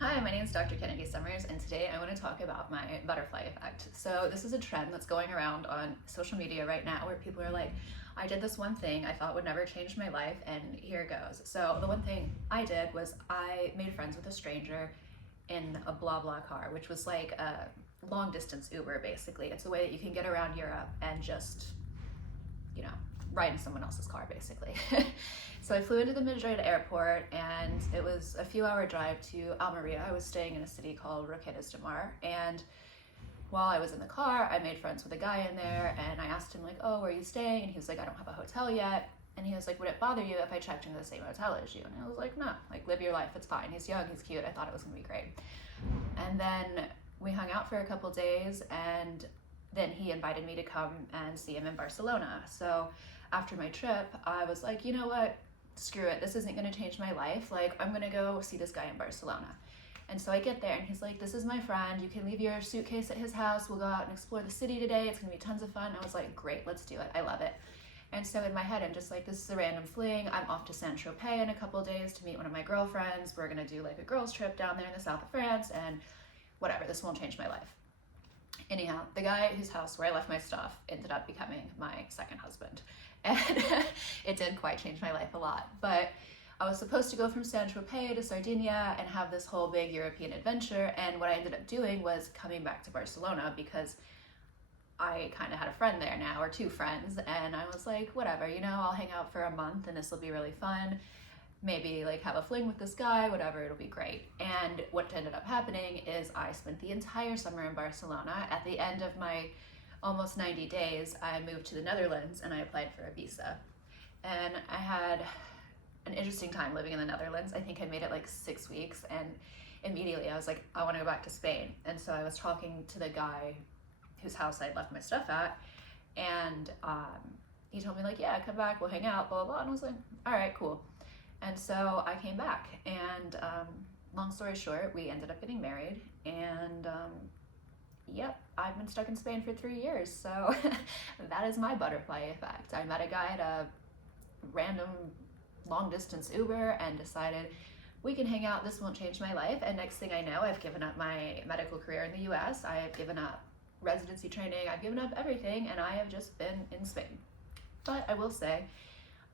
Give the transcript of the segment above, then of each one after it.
Hi, my name is Dr. Kennedy Summers, and today I want to talk about my butterfly effect. So this is a trend that's going around on social media right now where people are like, I did this one thing I thought would never change my life, and here it goes. So the one thing I did was I made friends with a stranger in a blah blah car, which was like a long distance Uber basically. It's a way that you can get around Europe and just, you know, ride in someone else's car basically. So I flew into the Madrid airport and it was a few hour drive to Almeria. I was staying in a city called Roquetas de Mar, and while I was in the car, I made friends with a guy in there and I asked him like, oh, where are you staying? And he was like, I don't have a hotel yet. And he was like, would it bother you if I checked into the same hotel as you? And I was like, no, like live your life, it's fine. He's young, he's cute. I thought it was gonna be great. And then we hung out for a couple days and then he invited me to come and see him in Barcelona. So after my trip, I was like, you know what? Screw it. This isn't going to change my life. Like, I'm going to go see this guy in Barcelona. And so I get there and he's like, this is my friend. You can leave your suitcase at his house. We'll go out and explore the city today. It's going to be tons of fun. I was like, great, let's do it. I love it. And so in my head, I'm just like, this is a random fling. I'm off to Saint-Tropez in a couple days to meet one of my girlfriends. We're going to do like a girls trip down there in the south of France and whatever. This won't change my life. Anyhow, the guy whose house where I left my stuff ended up becoming my second husband. And it did quite change my life a lot. But I was supposed to go from Saint-Tropez to Sardinia and have this whole big European adventure. And what I ended up doing was coming back to Barcelona because I kind of had a friend there now, or two friends. And I was like, whatever, you know, I'll hang out for a month and this will be really fun. Maybe like have a fling with this guy, whatever, it'll be great. And what ended up happening is I spent the entire summer in Barcelona. At the end of my almost 90 days, I moved to the Netherlands and I applied for a visa. And I had an interesting time living in the Netherlands. I think I made it like 6 weeks and immediately I was like, I want to go back to Spain. And so I was talking to the guy whose house I'd left my stuff at, and he told me like, yeah, come back, we'll hang out, blah, blah, blah. And I was like, all right, cool. And so I came back and long story short, we ended up getting married and yep, I've been stuck in Spain for 3 years. So that is my butterfly effect. I met a guy at a random long distance Uber and decided we can hang out, this won't change my life. And next thing I know, I've given up my medical career in the US. I have given up residency training. I've given up everything and I have just been in Spain. But I will say,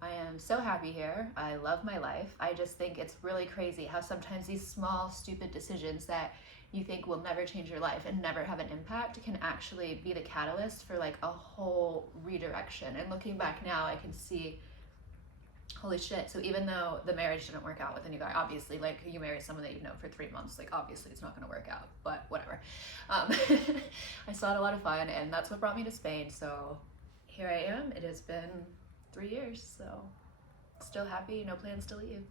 I am so happy here. I love my life. I just think it's really crazy how sometimes these small, stupid decisions that you think will never change your life and never have an impact can actually be the catalyst for like a whole redirection. And looking back now, I can see, holy shit. So even though the marriage didn't work out with a new guy, obviously, like you marry someone that you've known for 3 months, like obviously it's not going to work out, but whatever. I still had a lot of fun and that's what brought me to Spain. So here I am. It has been 3 years, so still happy, no plans to leave.